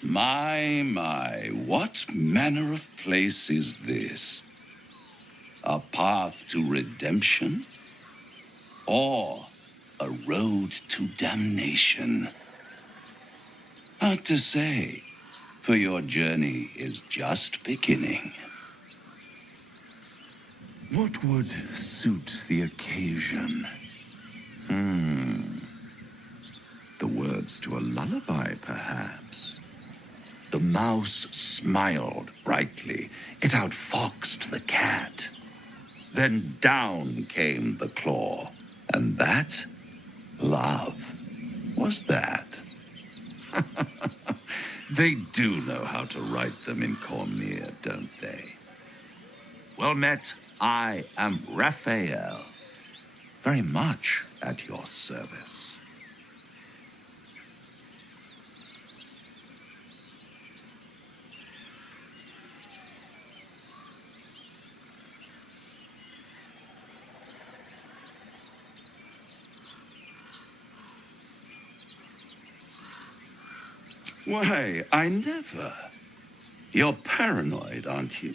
My, what manner of place is this? A path to redemption? Or a road to damnation? Hard to say, for your journey is just beginning. What would suit the occasion? The words to a lullaby, perhaps. The mouse smiled brightly. It outfoxed the cat. Then down came the claw. And that, love, was that. They do know how to write them in Cormier, don't they? Well met, I am Raphael. Very much at your service. Why, I never. You're paranoid, aren't you?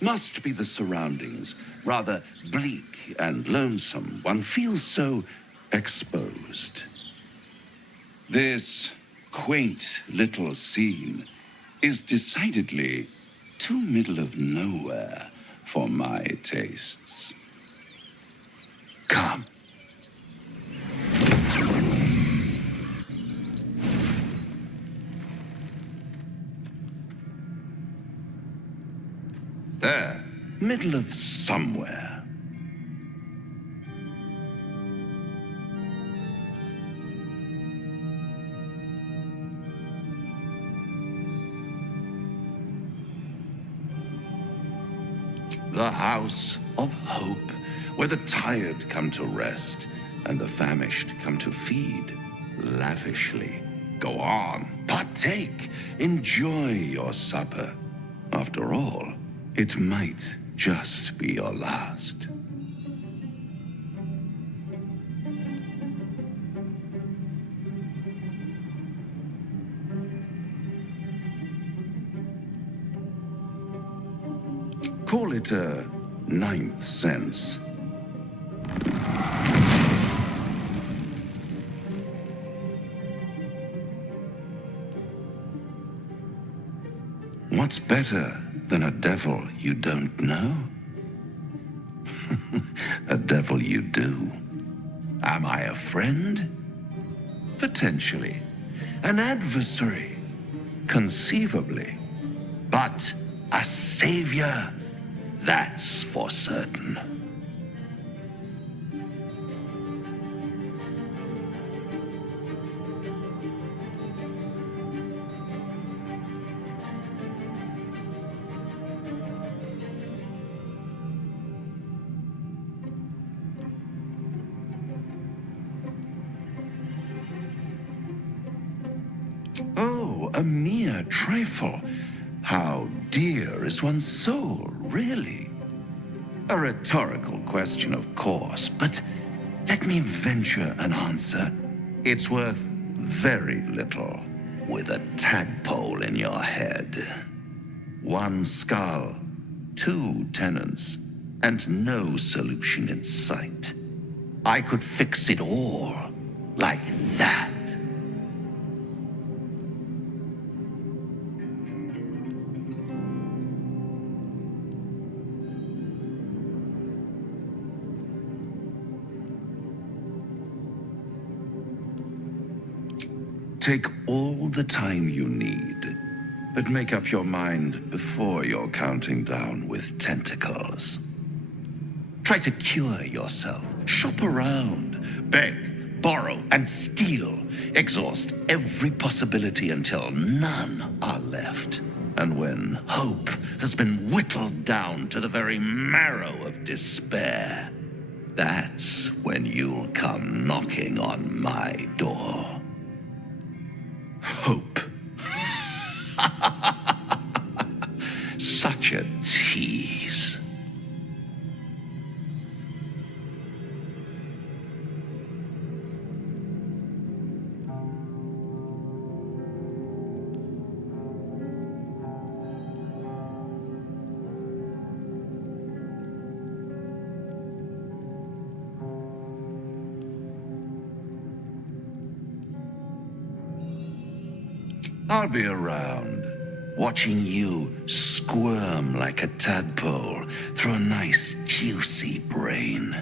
Must be the surroundings. Rather bleak and lonesome. One feels so exposed. This quaint little scene is decidedly too middle of nowhere for my tastes. Come. There, middle of somewhere. The house of hope, where the tired come to rest and the famished come to feed lavishly. Go on, partake, enjoy your supper. After all, it might just be your last. Call it a ninth sense. What's better than a devil you don't know? A devil you do. Am I a friend? Potentially. An adversary? Conceivably. But a savior? That's for certain. Oh, a mere trifle. How dear is one's soul, really? A rhetorical question, of course, but let me venture an answer. It's worth very little with a tadpole in your head. One skull, two tenants, and no solution in sight. I could fix it all like that. Take all the time you need, but make up your mind before you're counting down with tentacles. Try to cure yourself. Shop around. Beg, borrow, and steal. Exhaust every possibility until none are left. And when hope has been whittled down to the very marrow of despair, that's when you'll come knocking on my door. Hope. Such a tease. I'll be around, watching you squirm like a tadpole through a nice, juicy brain.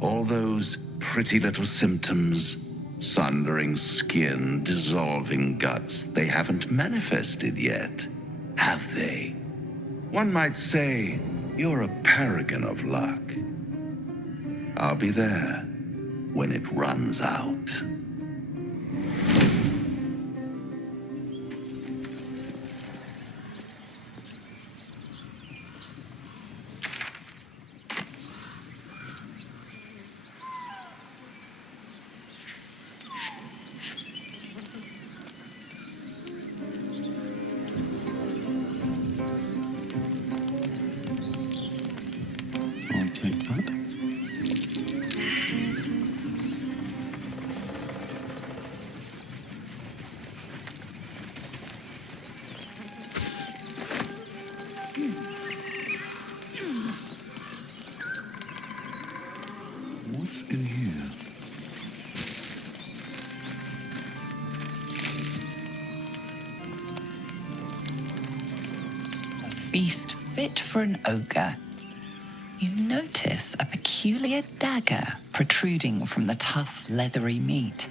All those pretty little symptoms, sundering skin, dissolving guts, they haven't manifested yet, have they? One might say you're a paragon of luck. I'll be there when it runs out. I'll take that. What's in here? Feast fit for an ogre. You notice a peculiar dagger protruding from the tough, leathery meat.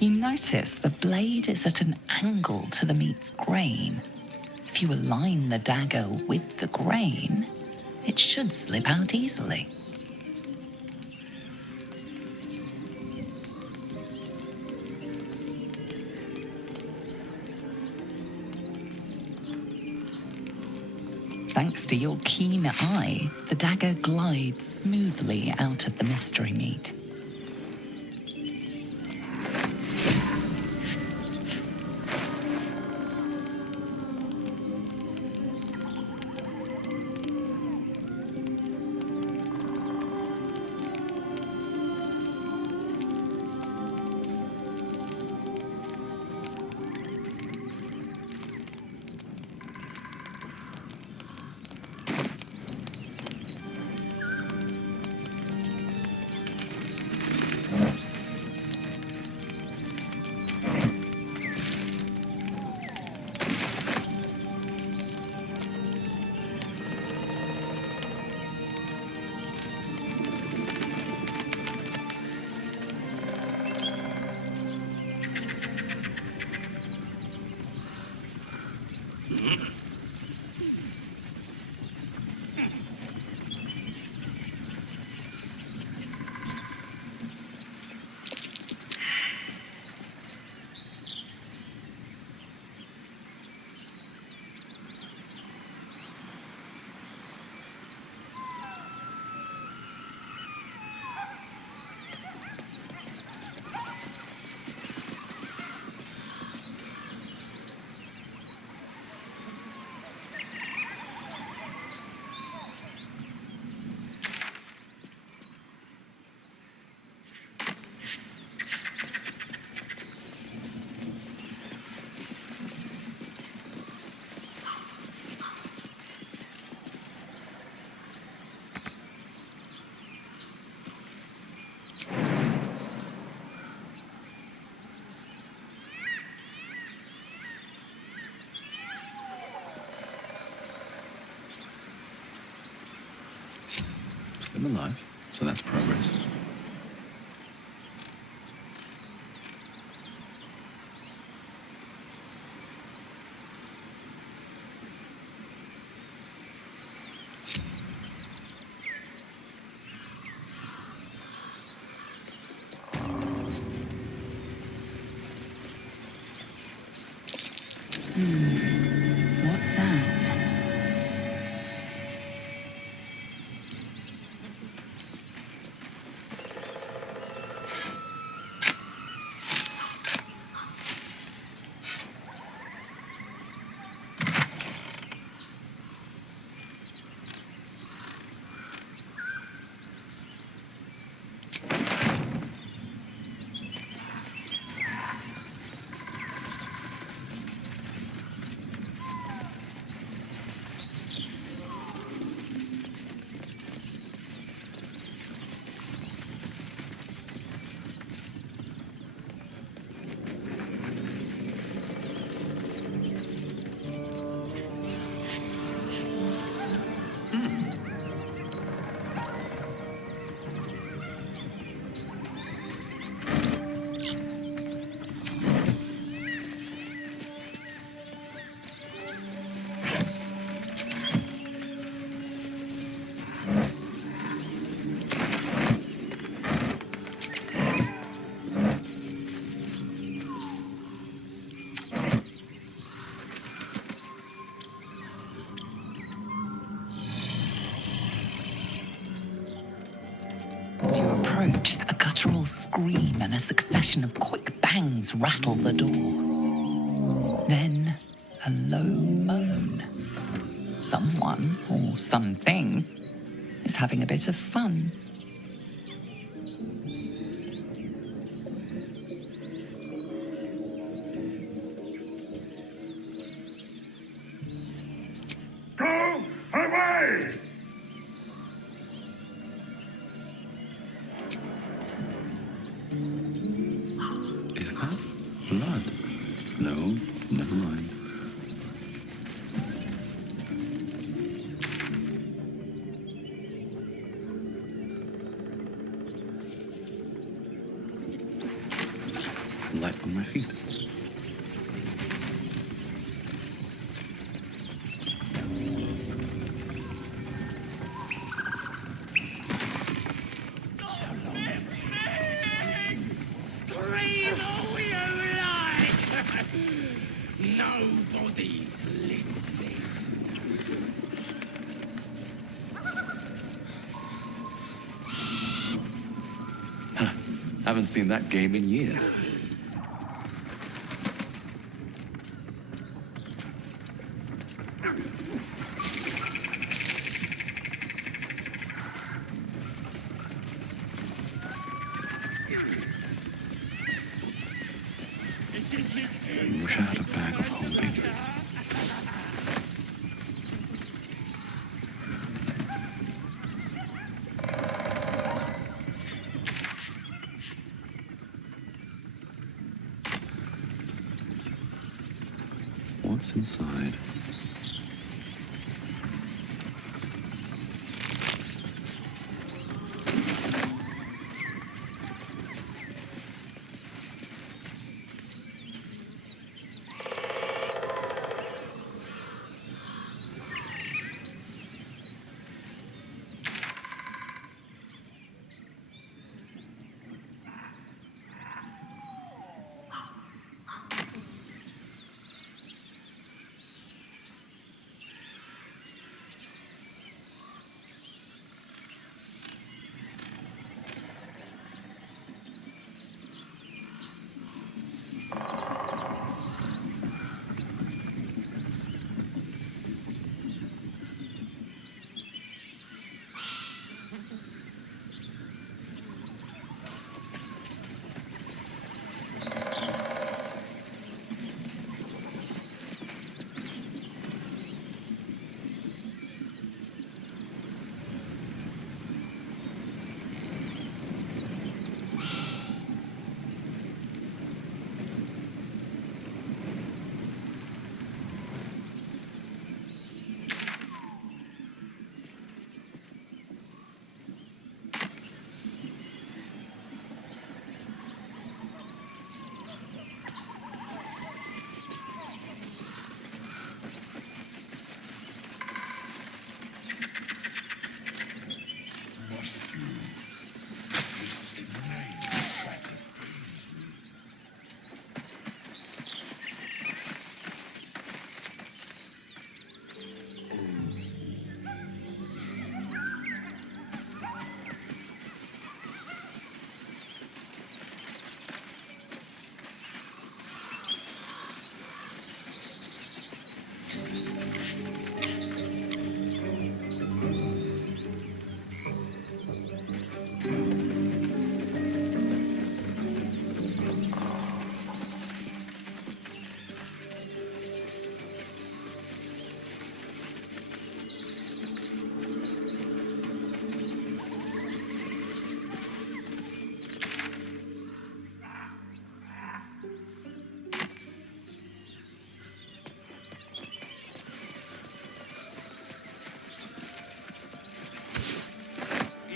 You notice the blade is at an angle to the meat's grain. If you align the dagger with the grain, it should slip out easily. Thanks to your keen eye, the dagger glides smoothly out of the mystery meat. Still alive, so that's progress. What's that? approach, a guttural scream and a succession of quick bangs rattle the door. Then, a low moan. Someone, or something, is having a bit of fun. Go away! Is that blood? No, never mind. Light on my feet. Scream all you like! Nobody's listening. Haven't seen that game in years. Wish I had a bag of home baked. What's inside?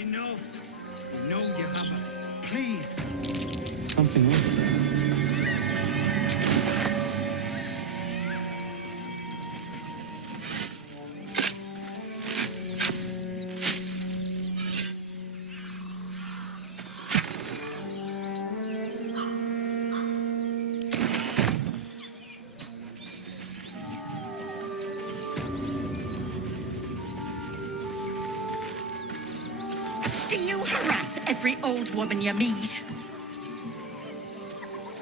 Enough. No, you haven't. Please. Something over there. Do you harass every old woman you meet?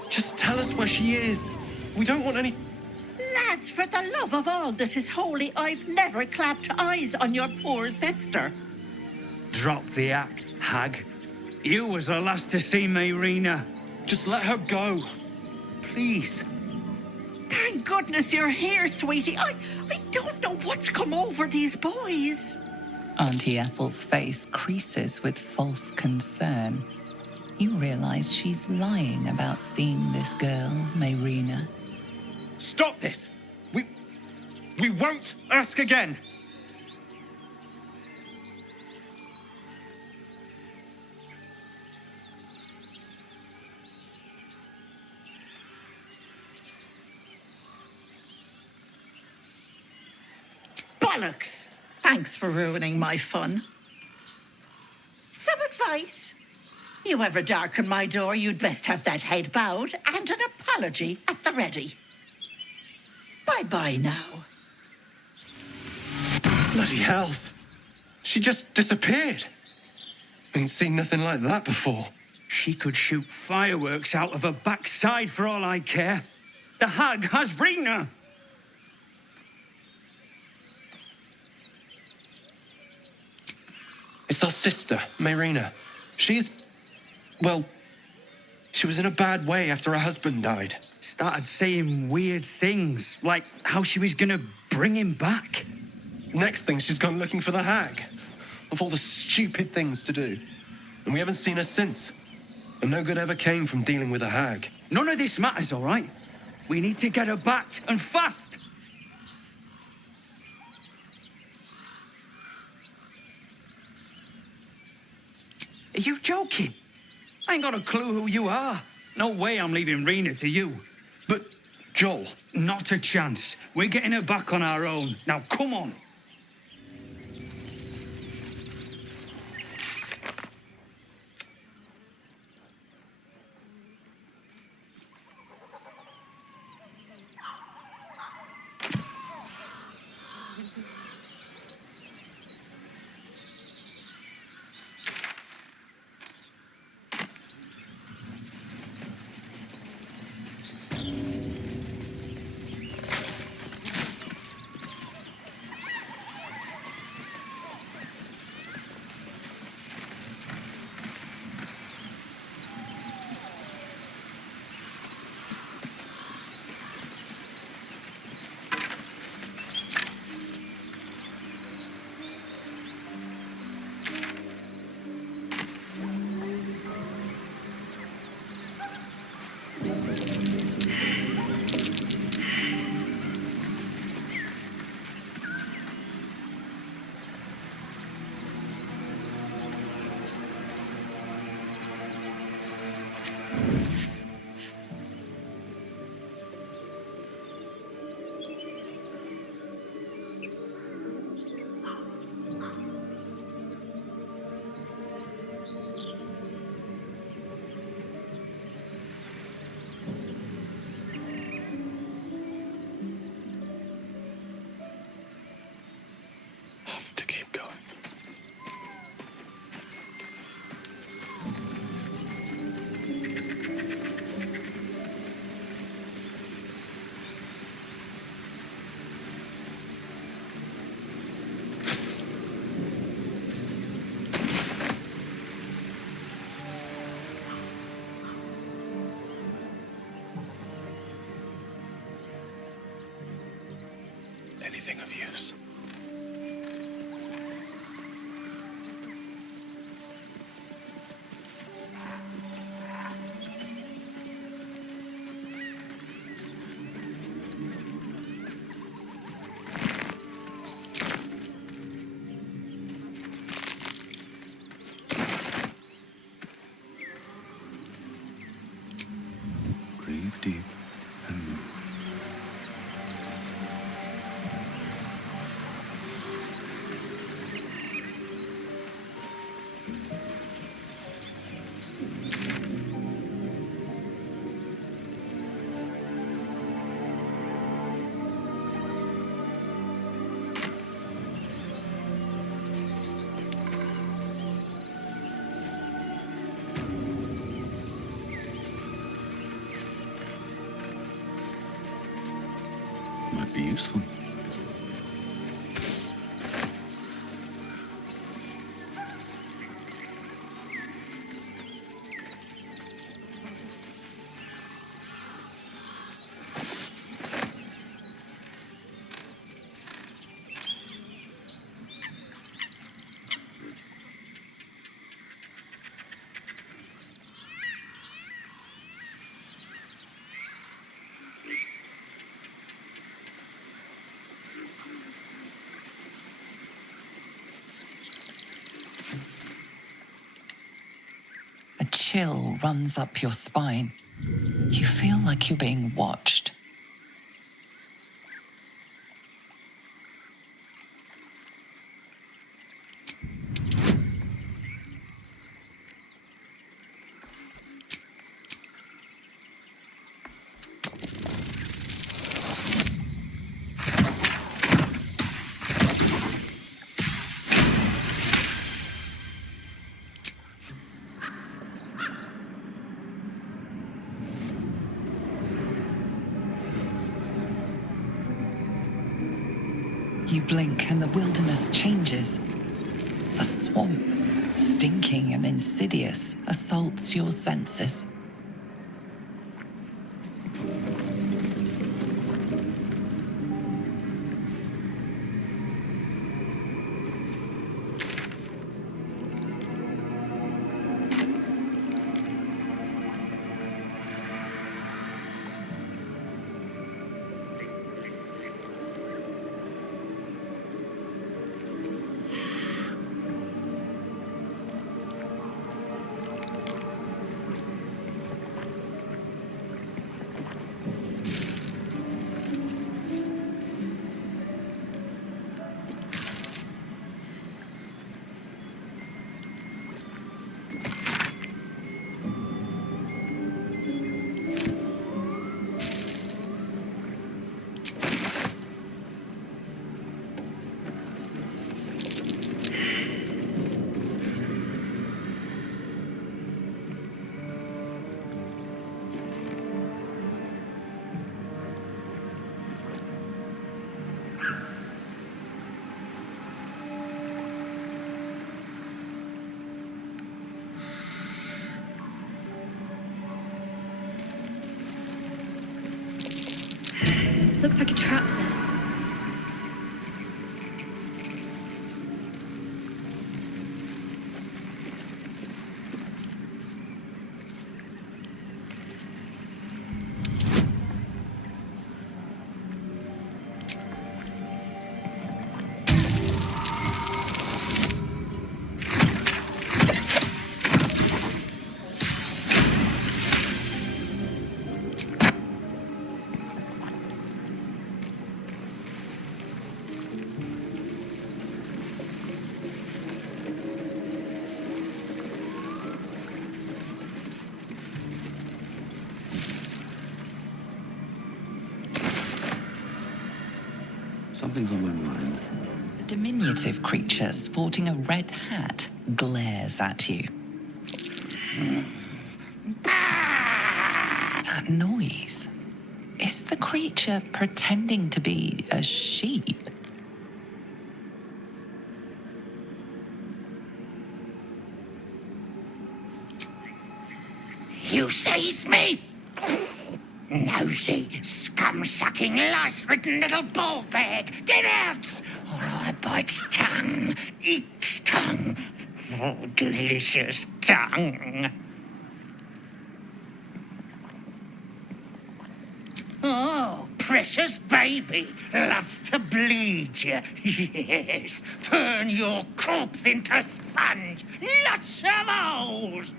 Just tell us where she is. We don't want any... Lads, for the love of all that is holy, I've never clapped eyes on your poor sister. Drop the act, hag. You was the last to see Mayrina. Just let her go. Please. Thank goodness you're here, sweetie. I don't know what's come over these boys. Auntie Ethel's face creases with false concern. You realize she's lying about seeing this girl, Mayrina. Stop this! We won't ask again! Bollocks! Thanks for ruining my fun. Some advice? You ever darken my door, you'd best have that head bowed and an apology at the ready. Bye-bye now. Bloody hells. She just disappeared. Ain't seen nothing like that before. She could shoot fireworks out of her backside for all I care. The hag has Rina. It's our sister, Mayrina. She's... well... she was in a bad way after her husband died. Started saying weird things, like how she was gonna bring him back. Next thing, she's gone looking for the hag. Of all the stupid things to do. And we haven't seen her since. And no good ever came from dealing with a hag. None of this matters, all right? We need to get her back, and fast. Are you joking? I ain't got a clue who you are. No way I'm leaving Rina to you. But, Joel... Not a chance. We're getting her back on our own. Now, come on. useful. A chill runs up your spine. You feel like you're being watched. You blink and the wilderness changes. A swamp, stinking and insidious, assaults your senses. Looks like a trap there. Something's on my mind. A diminutive creature sporting a red hat glares at you. That noise. Is the creature pretending to be a sheep? You seize me? Nosy, scum-sucking, lice-ridden little ball bag. Get out! Or I bite tongue, eat tongue. Oh, delicious tongue. Oh, precious baby loves to bleed you. Yes, turn your corpse into sponge. Lots of holes.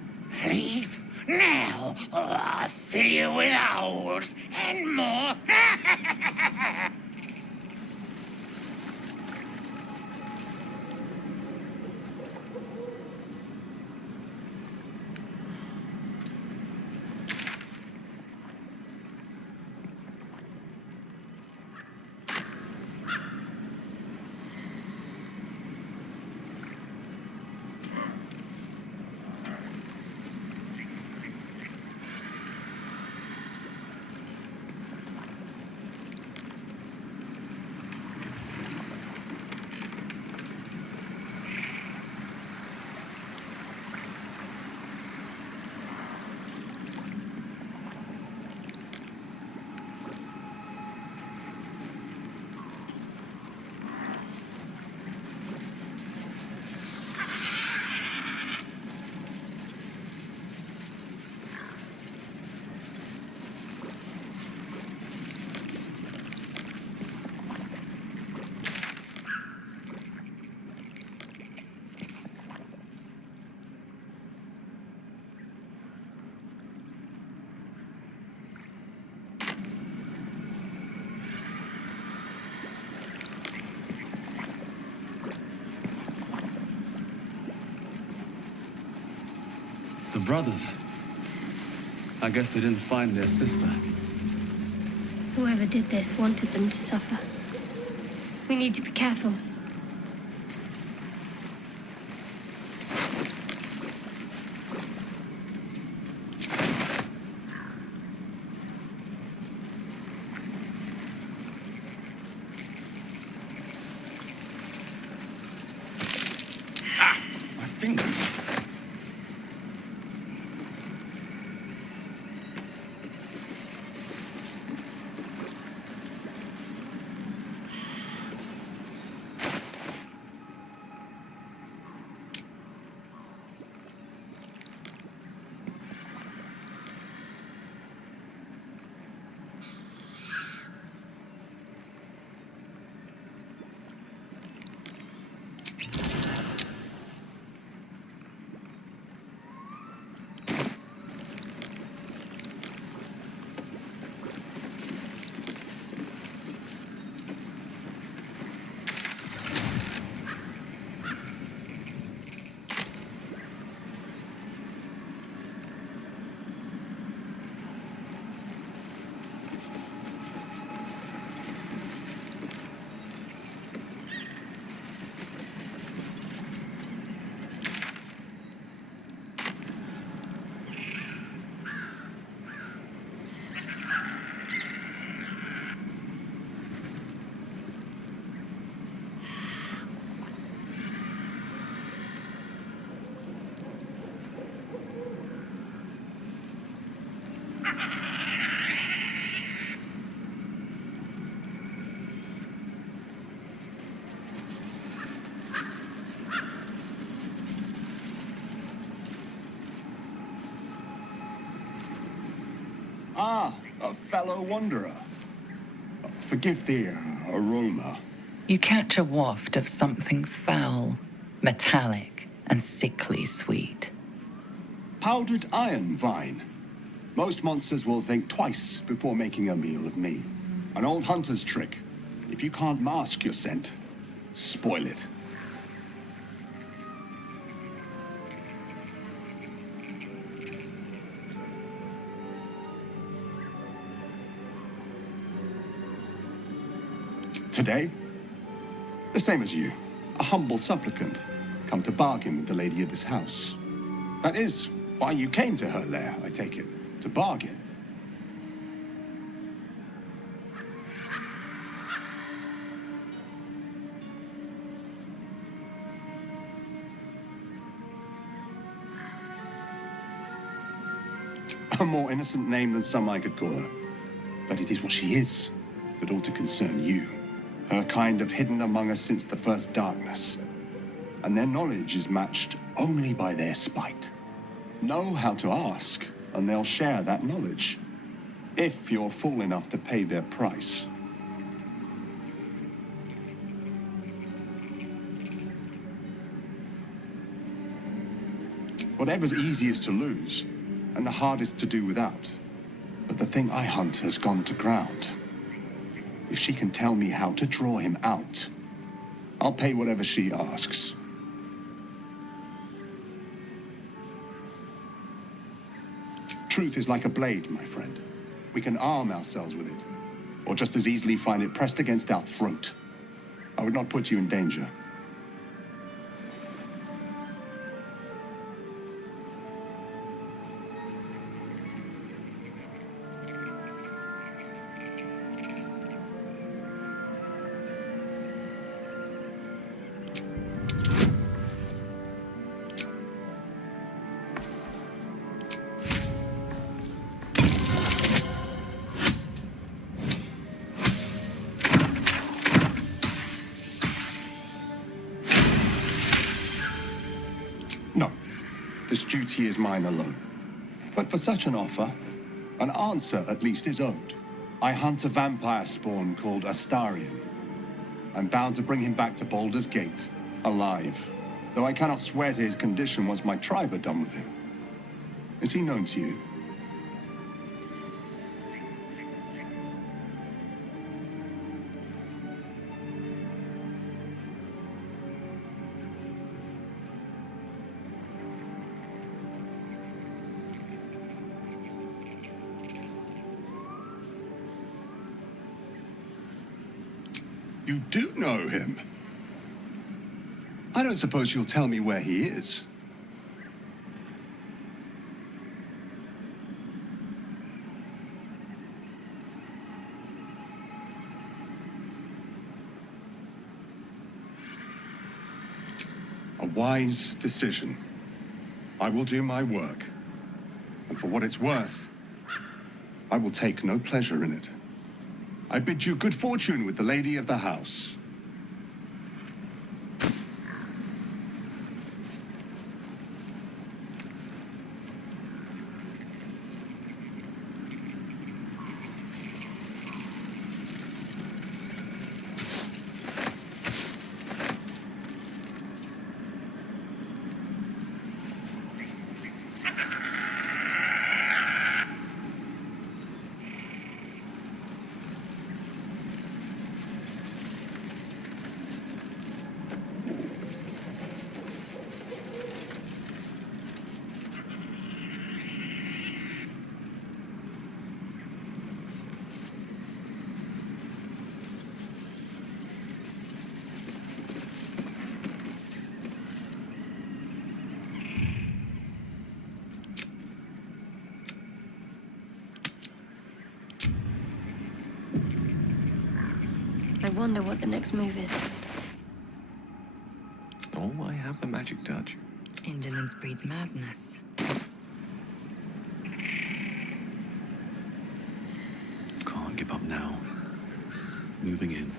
Leave now, or I'll fill you with holes and more. The brothers. I guess they didn't find their sister. Whoever did this wanted them to suffer. We need to be careful. My finger. Ah, a fellow wanderer. Forgive the aroma. You catch a waft of something foul, metallic, and sickly sweet. Powdered iron vine. Most monsters will think twice before making a meal of me. An old hunter's trick. If you can't mask your scent, spoil it. Today, the same as you, a humble supplicant, come to bargain with the lady of this house. That is why you came to her lair, I take it, to bargain. A more innocent name than some I could call her, but it is what she is that ought to concern you. Her kind have hidden among us since the first darkness, and their knowledge is matched only by their spite. Know how to ask, and they'll share that knowledge, if you're fool enough to pay their price. Whatever's easiest to lose, and the hardest to do without. But the thing I hunt has gone to ground. If she can tell me how to draw him out, I'll pay whatever she asks. Truth is like a blade, my friend. We can arm ourselves with it, or just as easily find it pressed against our throat. I would not put you in danger. No, this duty is mine alone. But for such an offer, an answer at least is owed. I hunt a vampire spawn called Astarion. I'm bound to bring him back to Baldur's Gate, alive. Though I cannot swear to his condition once my tribe are done with him. Is he known to you? You do know him? I don't suppose you'll tell me where he is. A wise decision. I will do my work. And for what it's worth, I will take no pleasure in it. I bid you good fortune with the lady of the house. I wonder what the next move is. Oh, I have the magic touch. Indolence breeds madness. Can't give up now. Moving in.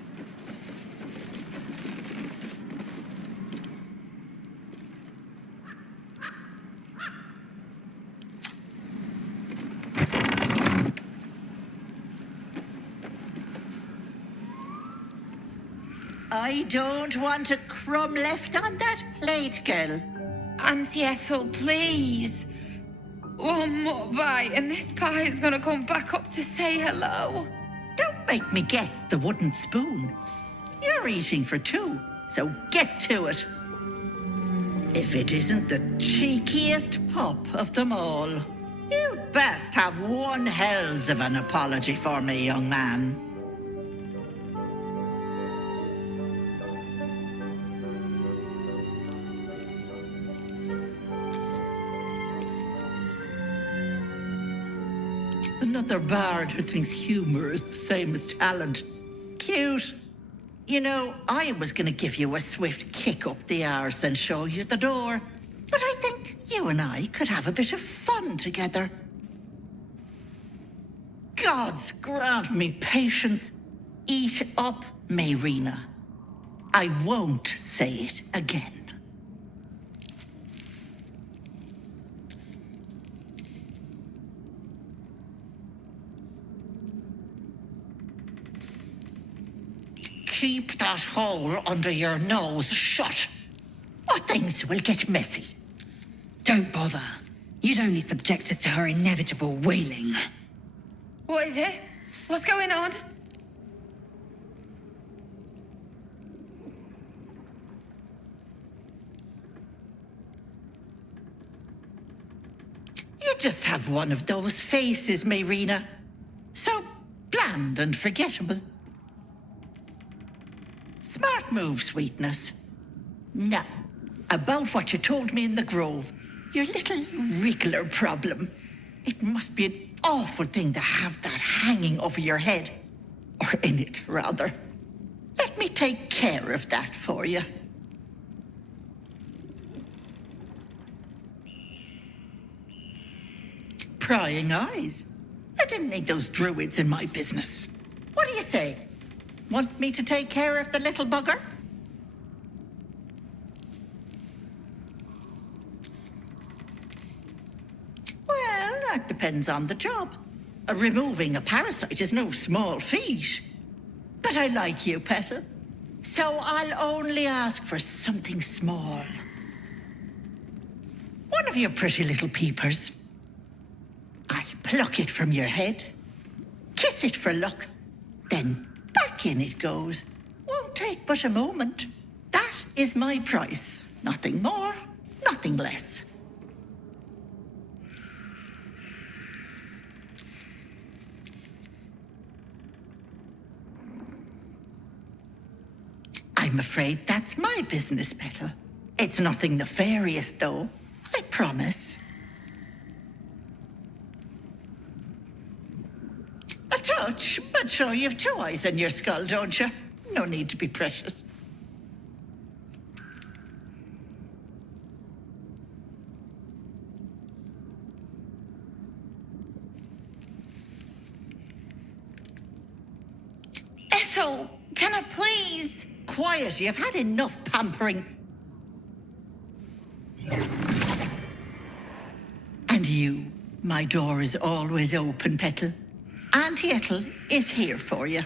I don't want a crumb left on that plate, girl. Auntie Ethel, please. One more bite and this pie is gonna come back up to say hello. Don't make me get the wooden spoon. You're eating for two, so get to it. If it isn't the cheekiest pup of them all, you'd best have one hells of an apology for me, young man. Another bard who thinks humor is the same as talent. Cute. You know, I was gonna give you a swift kick up the arse and show you the door. But I think you and I could have a bit of fun together. Gods grant me patience. Eat up, Mayrina. I won't say it again. Keep that hole under your nose shut, or things will get messy. Don't bother. You'd only subject us to her inevitable wailing. What is it? What's going on? You just have one of those faces, Mayrina. So bland and forgettable. Smart move, sweetness. Now, about what you told me in the grove, your little wriggler problem. It must be an awful thing to have that hanging over your head. Or in it, rather. Let me take care of that for you. Prying eyes. I didn't need those druids in my business. What do you say? Want me to take care of the little bugger? Well, that depends on the job. Removing a parasite is no small feat. But I like you, Petal. So I'll only ask for something small. One of your pretty little peepers. I'll pluck it from your head, kiss it for luck, then back in it goes. Won't take but a moment. That is my price. Nothing more, nothing less. I'm afraid that's my business, Petal. It's nothing nefarious, though. I promise. A touch, but sure, you've two eyes in your skull, don't you? No need to be precious. Ethel, can I please? Quiet, you've had enough pampering. And you, my door is always open, Petal. Auntie Ethel is here for you.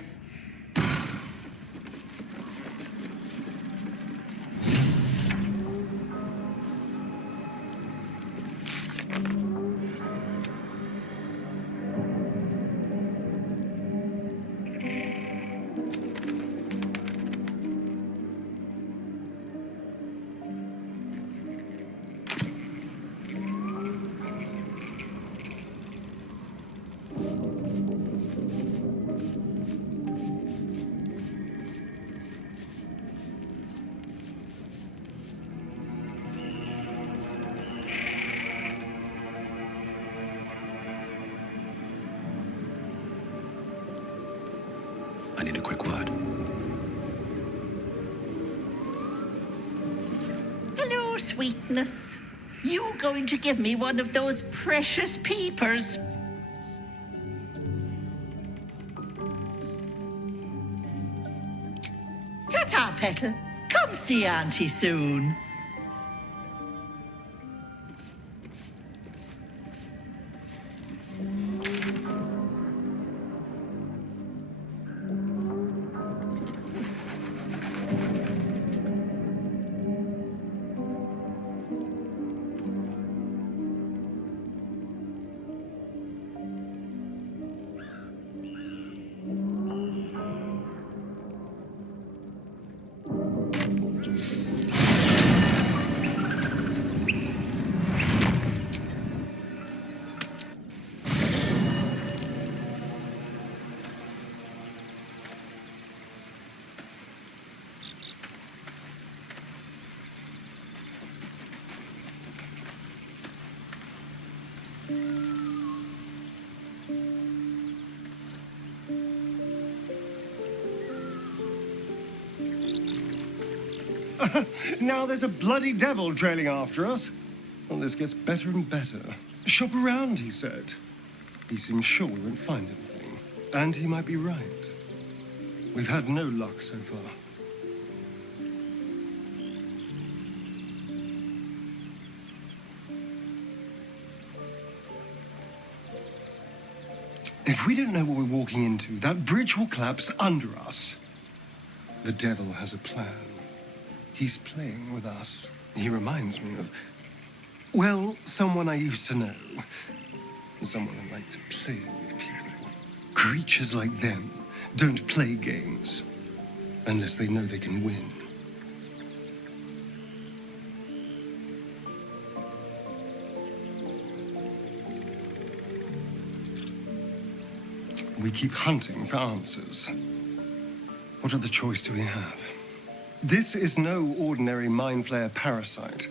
I need a quick word. Hello, sweetness. You going to give me one of those precious peepers? Ta-ta, Petal. Come see Auntie soon. Now there's a bloody devil trailing after us. Well, this gets better and better. Shop around, he said. He seems sure we won't find anything. And he might be right. We've had no luck so far. If we don't know what we're walking into, that bridge will collapse under us. The devil has a plan. He's playing with us. He reminds me of, well, someone I used to know. Someone who liked to play with people. Creatures like them don't play games unless they know they can win. We keep hunting for answers. What other choice do we have? This is no ordinary mind flayer parasite.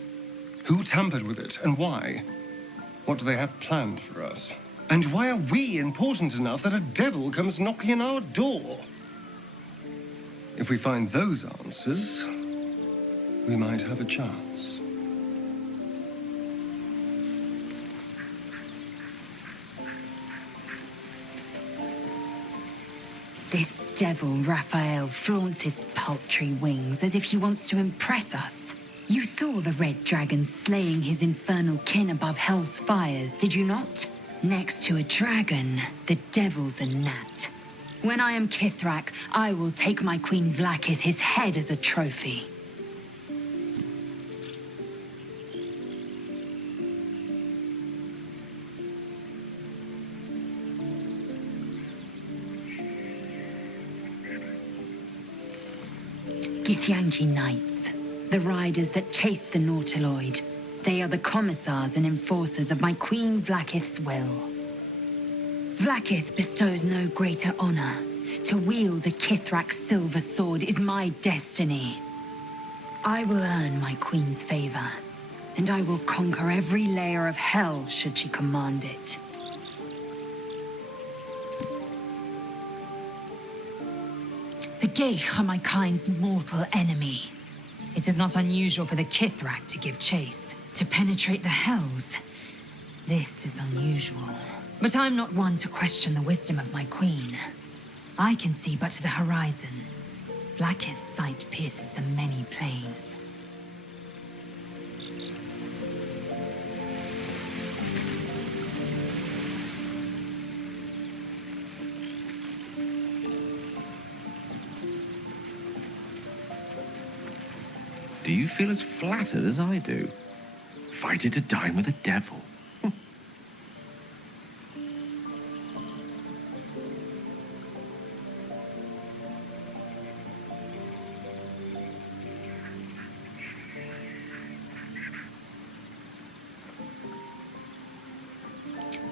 Who tampered with it, and why? What do they have planned for us? And why are we important enough that a devil comes knocking on our door? If we find those answers, we might have a chance. This devil, Raphael, flaunts his paltry wings as if he wants to impress us. You saw the red dragon slaying his infernal kin above hell's fires, did you not? Next to a dragon, the devil's a gnat. When I am Kithrak, I will take my Queen Vlaakith his head as a trophy. Githyanki Knights, the riders that chase the Nautiloid. They are the commissars and enforcers of my Queen Vlaakith's will. Vlaakith bestows no greater honor. To wield a Kithrak silver sword is my destiny. I will earn my queen's favor, and I will conquer every layer of hell should she command it. The Geich are my kind's mortal enemy. It is not unusual for the Kithrak to give chase, to penetrate the hells. This is unusual. But I'm not one to question the wisdom of my queen. I can see but to the horizon. Vlaakith's sight pierces the many planes. Do you feel as flattered as I do? Invited to dine with a devil.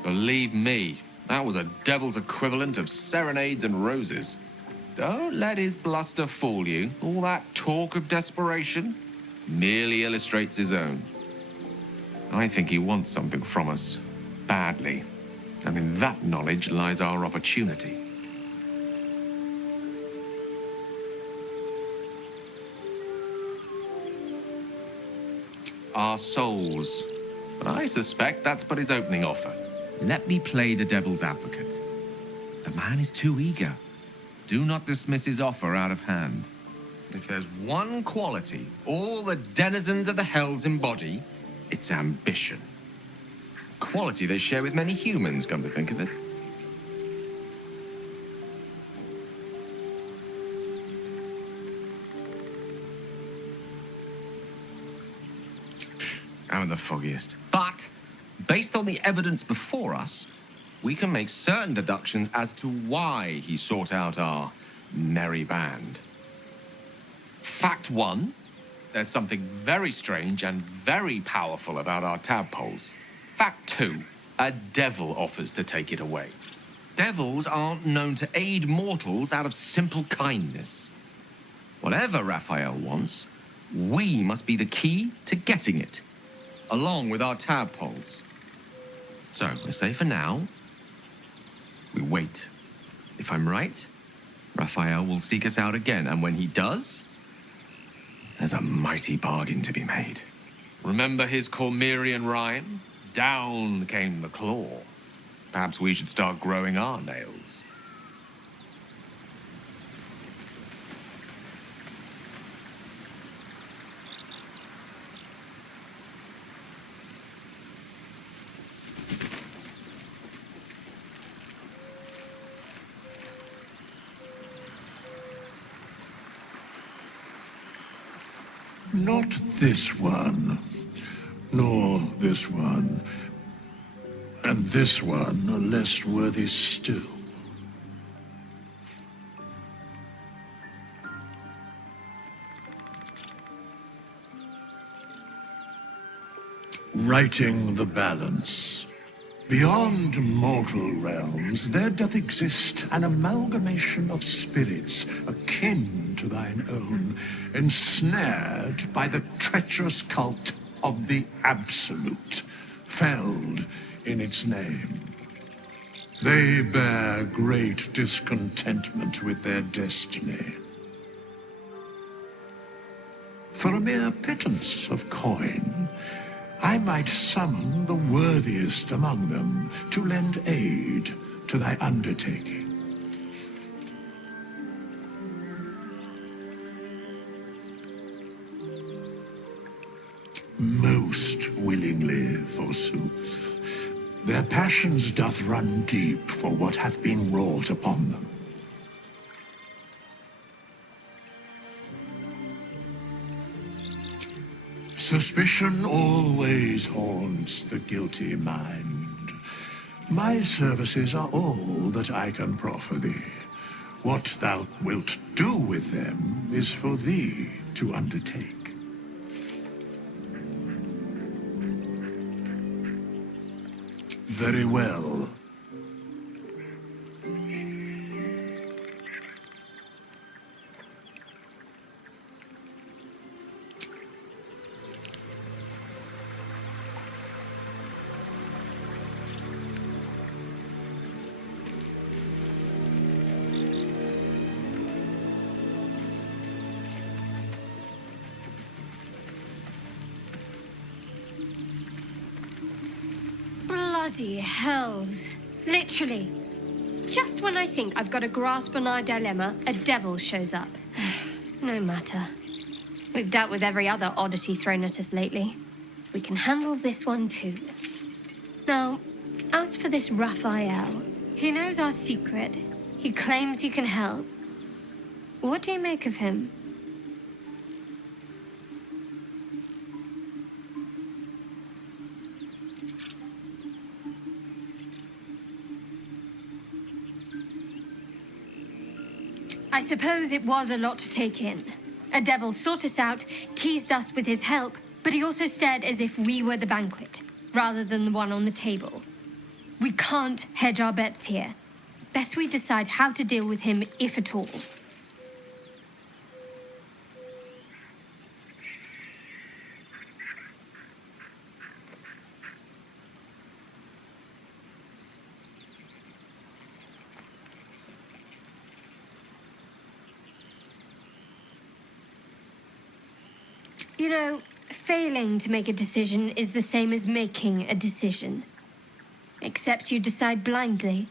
Believe me, that was a devil's equivalent of serenades and roses. Don't let his bluster fool you. All that talk of desperation merely illustrates his own. I think he wants something from us, badly. And in that knowledge lies our opportunity. Our souls. But I suspect that's but his opening offer. Let me play the devil's advocate. The man is too eager. Do not dismiss his offer out of hand. If there's one quality all the denizens of the hells embody, it's ambition. Quality they share with many humans, come to think of it. I'm the foggiest. But, based on the evidence before us, we can make certain deductions as to why he sought out our merry band. Fact one, there's something very strange and very powerful about our tadpoles. Fact two, a devil offers to take it away. Devils aren't known to aid mortals out of simple kindness. Whatever Raphael wants, we must be the key to getting it, along with our tadpoles. So, I say for now, we wait. If I'm right, Raphael will seek us out again, and when he does, there's a mighty bargain to be made. Remember his Cormyrean rhyme? Down came the claw. Perhaps we should start growing our nails. Not this one, nor this one, and this one are less worthy still. Righting the balance. Beyond mortal realms, there doth exist an amalgamation of spirits akin to thine own, ensnared by the treacherous cult of the Absolute, felled in its name. They bear great discontentment with their destiny. For a mere pittance of coin, I might summon the worthiest among them to lend aid to thy undertaking. Most willingly, forsooth. Their passions doth run deep for what hath been wrought upon them. Suspicion always haunts the guilty mind. My services are all that I can proffer thee. What thou wilt do with them is for thee to undertake. Very well. Bloody hells. Literally. Just when I think I've got a grasp on our dilemma, a devil shows up. No matter. We've dealt with every other oddity thrown at us lately. We can handle this one too. Now, as for this Raphael, he knows our secret. He claims he can help. What do you make of him? I suppose it was a lot to take in. A devil sought us out, teased us with his help, but he also stared as if we were the banquet, rather than the one on the table. We can't hedge our bets here. Best we decide how to deal with him, if at all. You know, failing to make a decision is the same as making a decision. Except you decide blindly.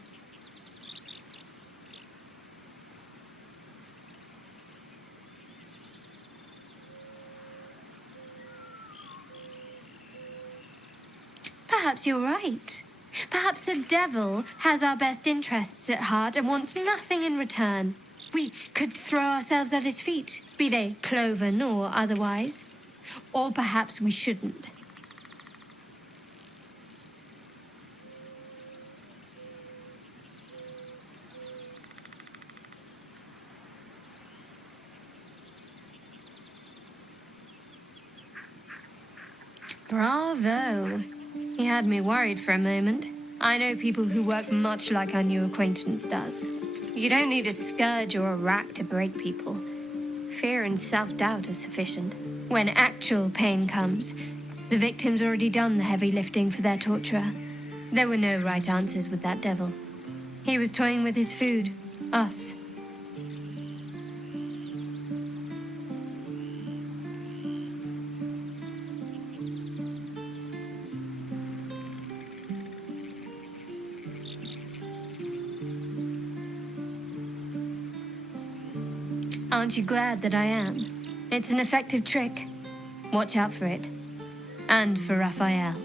Perhaps you're right. Perhaps the devil has our best interests at heart and wants nothing in return. We could throw ourselves at his feet, be they cloven or otherwise. Or perhaps we shouldn't. Bravo. You had me worried for a moment. I know people who work much like our new acquaintance does. You don't need a scourge or a rack to break people. Fear and self-doubt are sufficient. When actual pain comes, the victim's already done the heavy lifting for their torturer. There were no right answers with that devil. He was toying with his food, us. Aren't you glad that I am? It's an effective trick. Watch out for it. And for Raphael.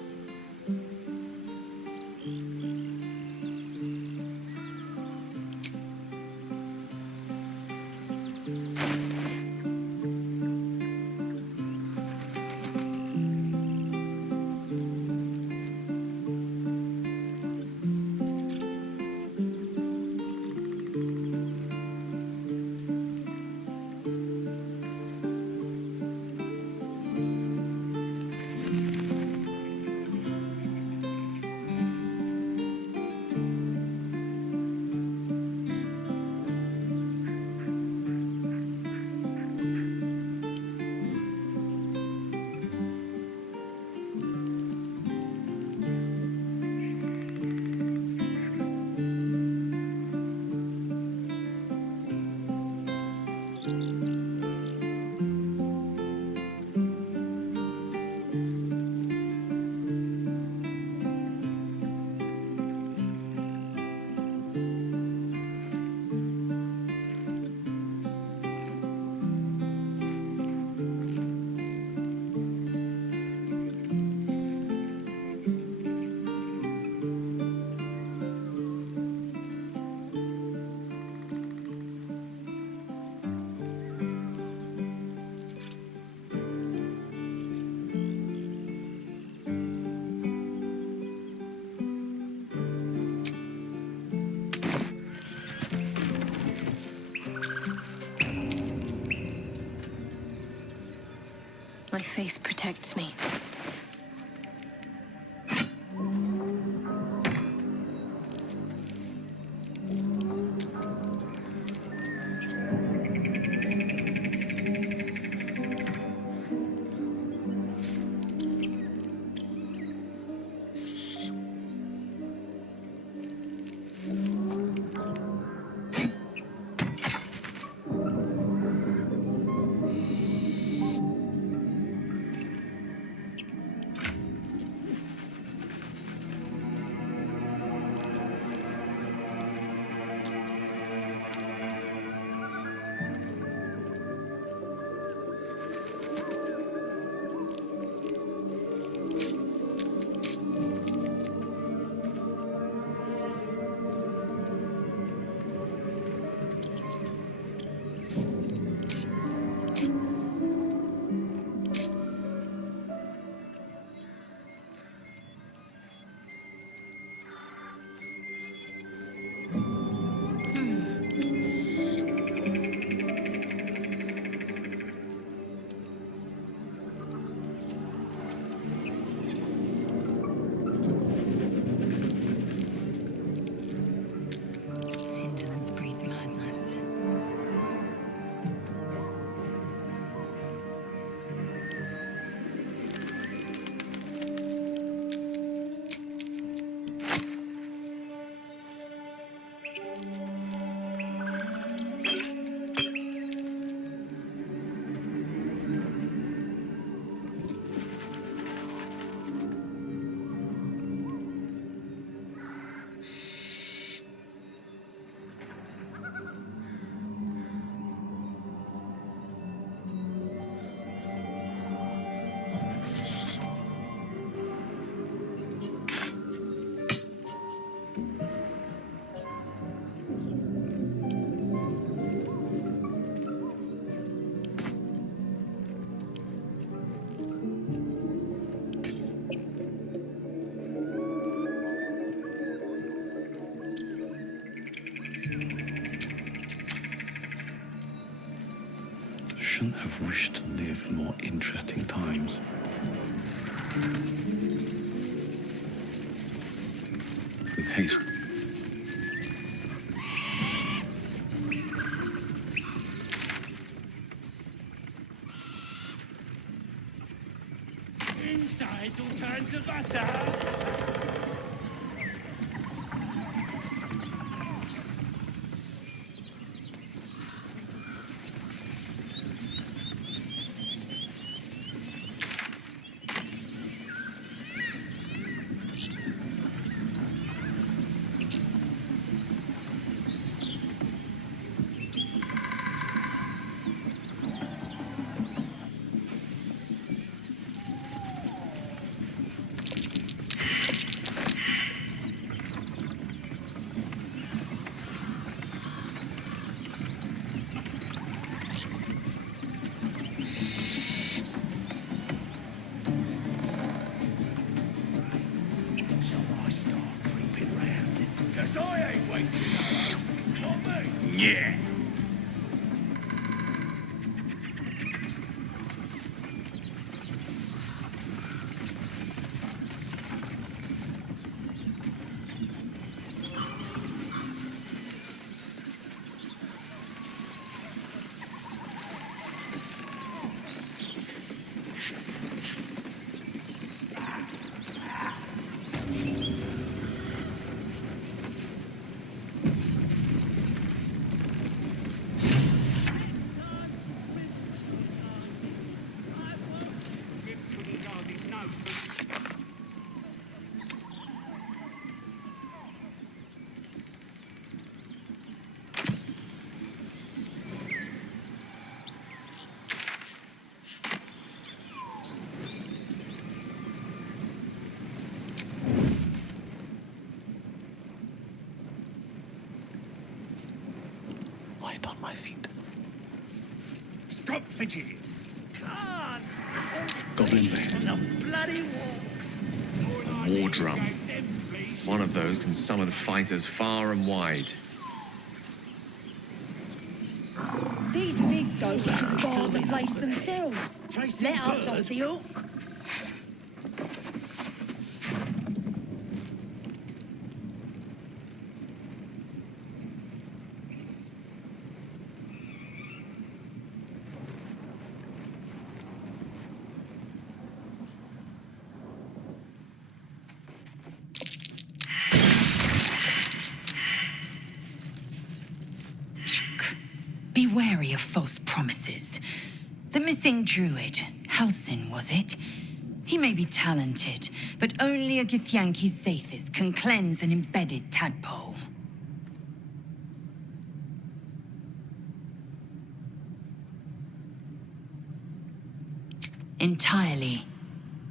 My faith protects me. shouldn't have wished to live in more interesting times. With haste. Inside all turns of butter. Yeah. Light on my feet. Stop fidgeting. Can't. Goblin Bane. On the bloody wall. War drum. One of those can summon fighters far and wide. These big ghosts can bar the place themselves. Let us off the hook. Be wary of false promises. The missing druid, Halsin, was it? He may be talented, but only a Githyanki Zathis can cleanse an embedded tadpole. Entirely.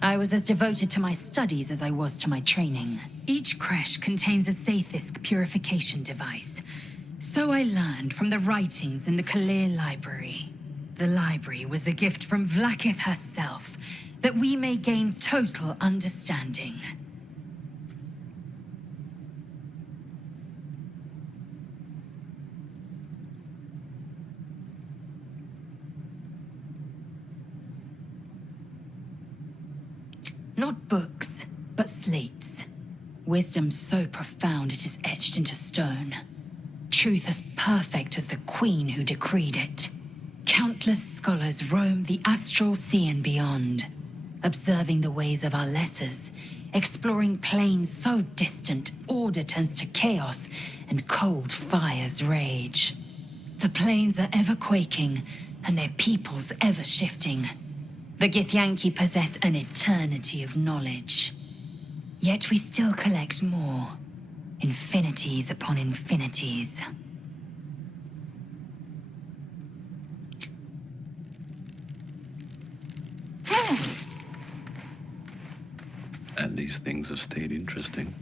I was as devoted to my studies as I was to my training. Each creche contains a Zathisk purification device. So I learned from the writings in the Kalir library. The library was a gift from Vlaakith herself, that we may gain total understanding. Not books, but slates. Wisdom so profound it is etched into stone. Truth as perfect as the queen who decreed it. Countless scholars roam the astral sea and beyond, observing the ways of our lessers, exploring planes so distant order turns to chaos and cold fires rage. The planes are ever quaking, and their peoples ever shifting. The Githyanki possess an eternity of knowledge. Yet we still collect more. Infinities upon infinities. And these things have stayed interesting.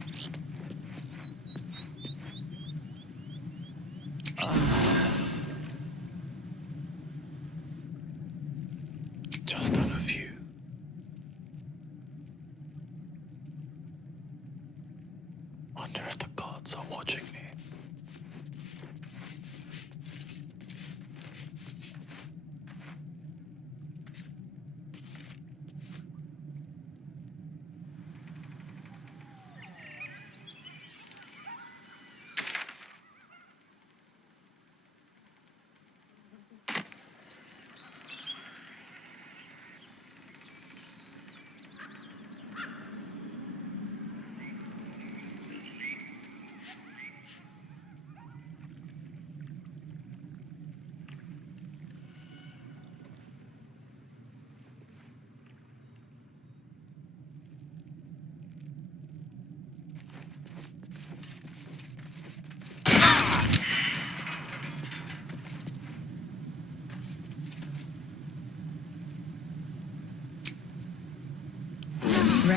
Just on a few. Wonder if the gods are watching me.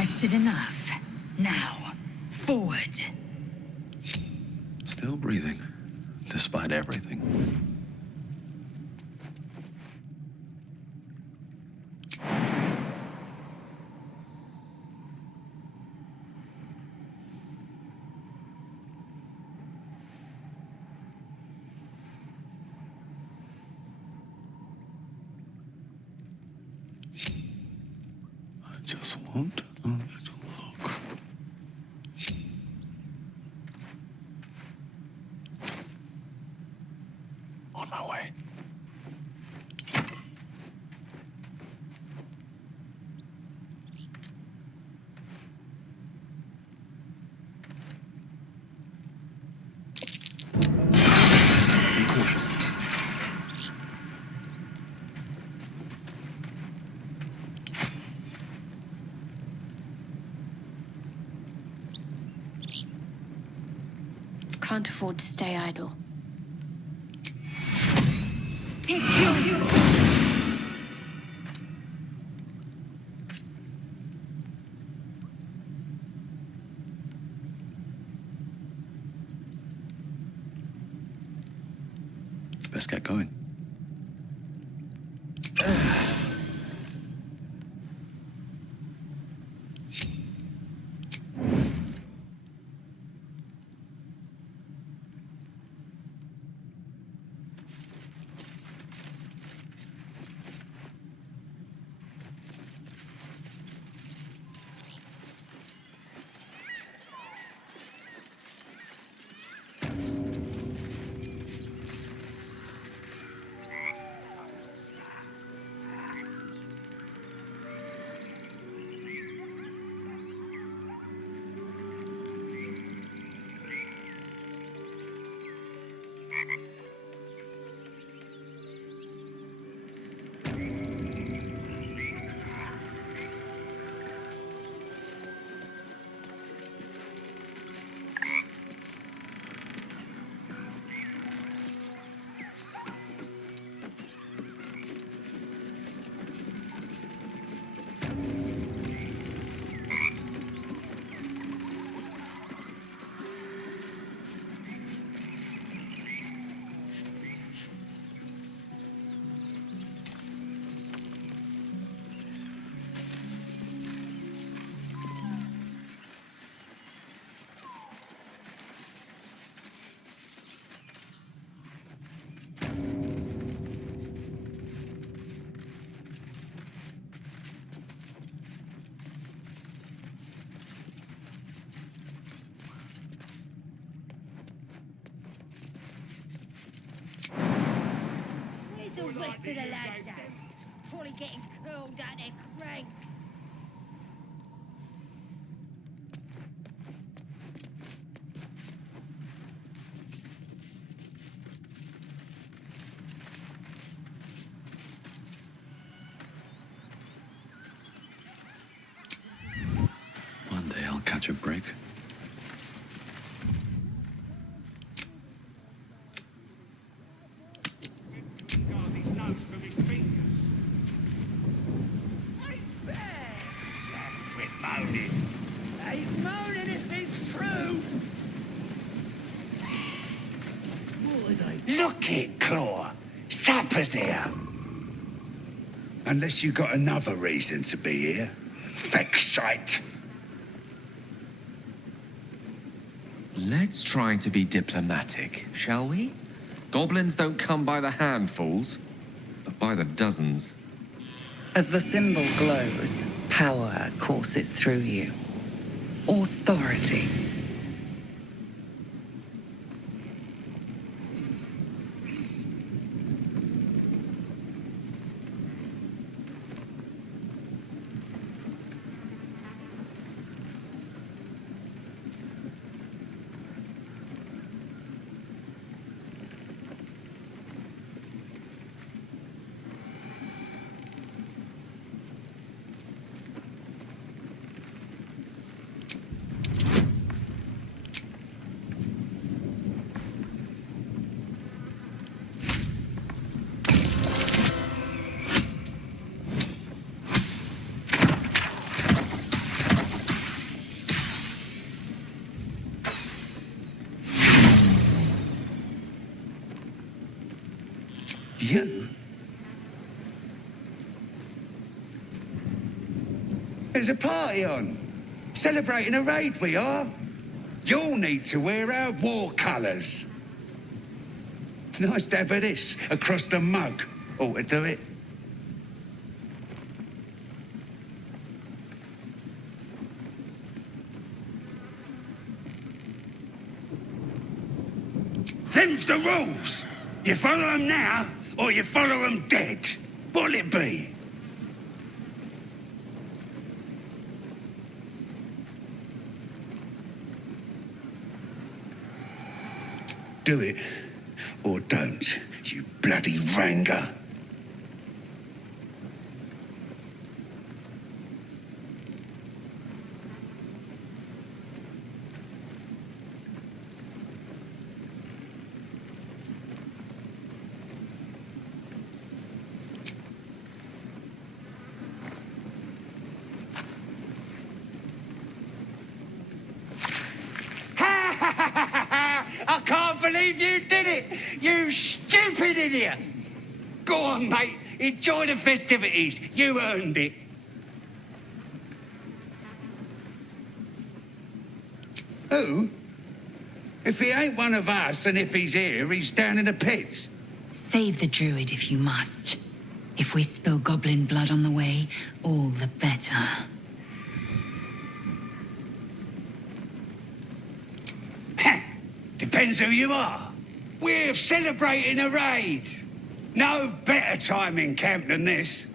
Rested enough. Now, forward. Still breathing, despite everything. I just want a little look. On my way. Be cautious. Can't afford to stay idle. Take your... Best get going. Where's the rest of the lads at? Probably getting curled out their cranks. One day I'll catch a break. Guard his nose from his fingers. Quit moaning. Ain't moaning if it's true. Look it, Claw. Sapper's here. Unless you got another reason to be here. Feck shite. Let's try to be diplomatic, shall we? Goblins don't come by the handfuls, but by the dozens. As the symbol glows, power courses through you. Authority. You? There's a party on. Celebrating a raid, we are. You'll need to wear our war colours. Nice to have this across the mug. Ought to do it. Them's the rules. You follow them now, or you follow them dead. What'll it be? Do it, or don't, you bloody ranger. I can't believe you did it! You stupid idiot! Go on, mate. Enjoy the festivities. You earned it. Who? If he ain't one of us, and if he's here, he's down in the pits. Save the druid if you must. If we spill goblin blood on the way, all the better. Depends who you are. We're celebrating a raid. No better time in camp than this.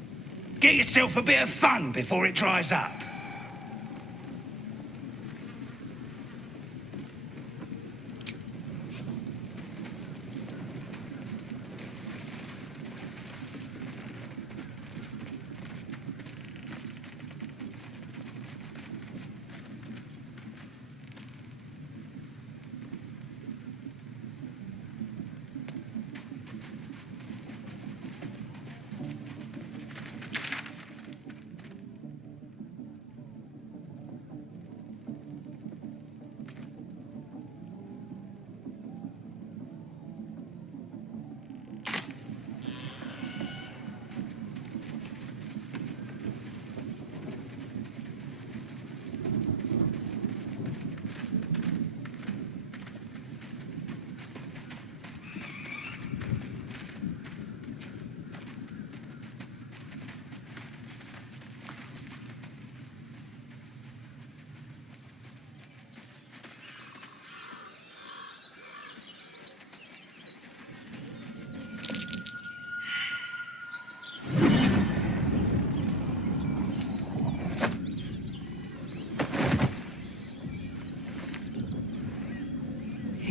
Get yourself a bit of fun before it dries up.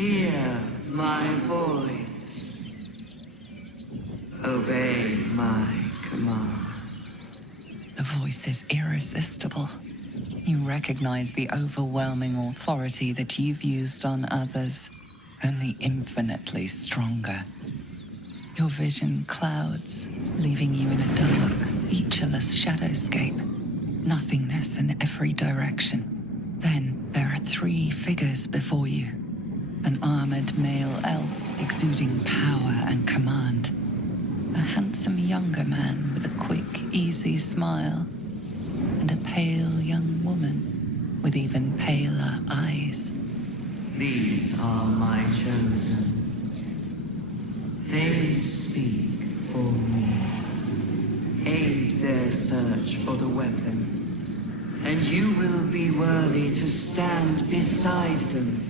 Hear my voice. Obey my command. The voice is irresistible. You recognize the overwhelming authority that you've used on others, only infinitely stronger. Your vision clouds, leaving you in a dark, featureless shadowscape. Nothingness in every direction. Then there are 3 figures before you. An armored male elf exuding power and command. A handsome younger man with a quick, easy smile. And a pale young woman with even paler eyes. These are my chosen. They speak for me. Aid their search for the weapon, and you will be worthy to stand beside them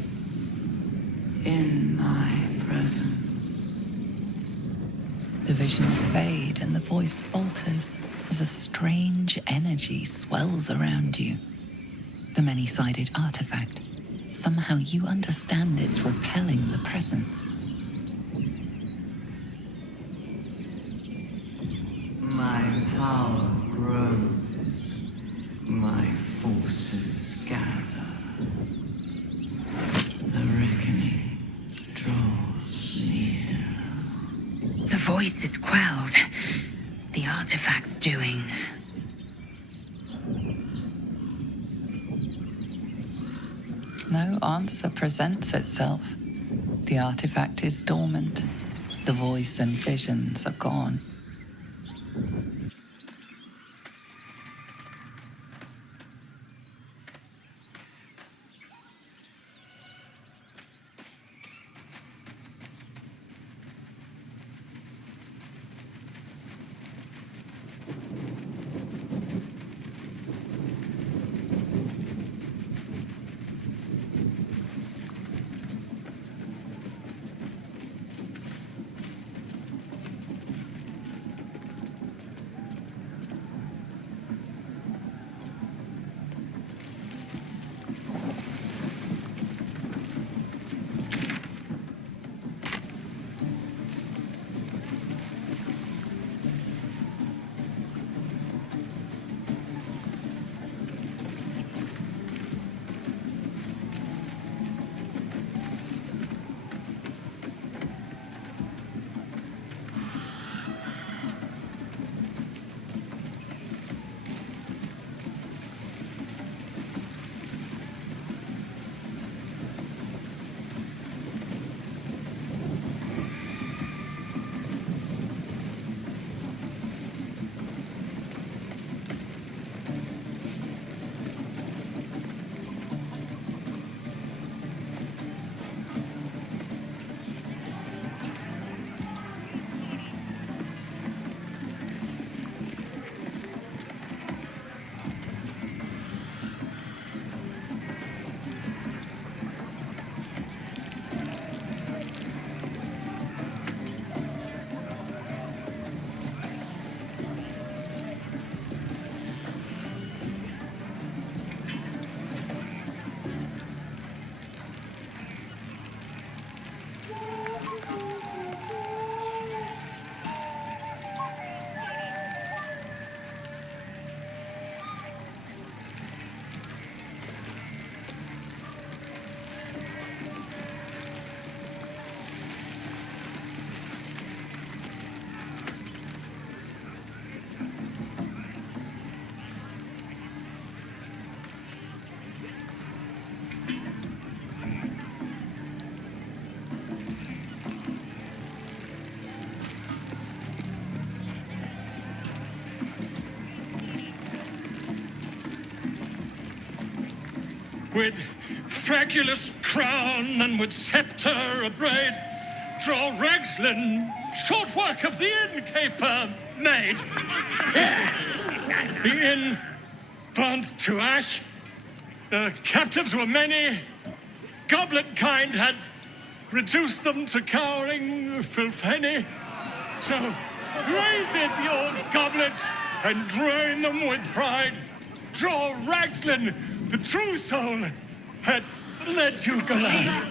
in my presence. The visions fade and the voice falters as a strange energy swells around you. The many-sided artifact. Somehow you understand it's repelling the presence. My power grows. My forces gather. The reckoning draws near. The voice is quelled. The artifact's doing. No answer presents itself. The artifact is dormant. The voice and visions are gone. With fragulous crown and with sceptre abraid, draw Ragslin, short work of the innkeeper made. The inn burnt to ash, the captives were many, goblet kind had reduced them to cowering filthenny. So raise it, your goblets, and drain them with pride. Draw Ragslin, the true soul, had let you glide.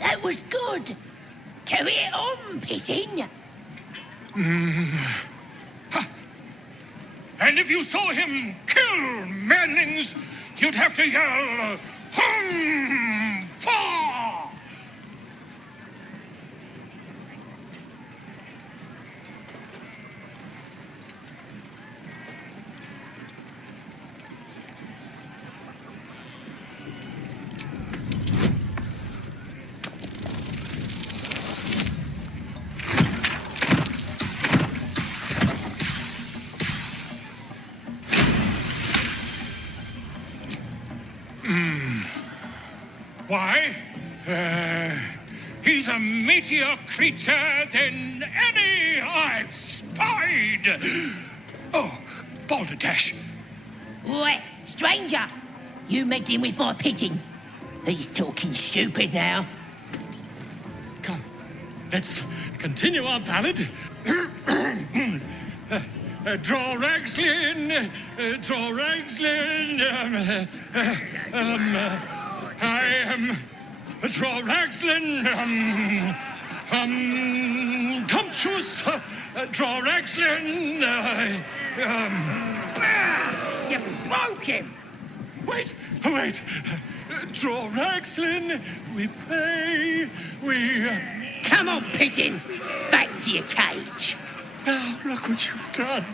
That was good. Carry it on, Pigeon. And if you saw him kill Mannings, you'd have to yell, hum, fa! Why? He's a meatier creature than any I've spied. Oh, Balderdash. Oi, stranger! You meddling with my pigeon. He's talking stupid now. let's continue our ballad. Draw Ragslin, draw Ragslin, I am draw Ragslin, Tumptuous, draw Ragslin, You broke him! Wait! Draw Ragslin, we pray, we... Come on, Pigeon! Back to your cage! Now, look what you've done.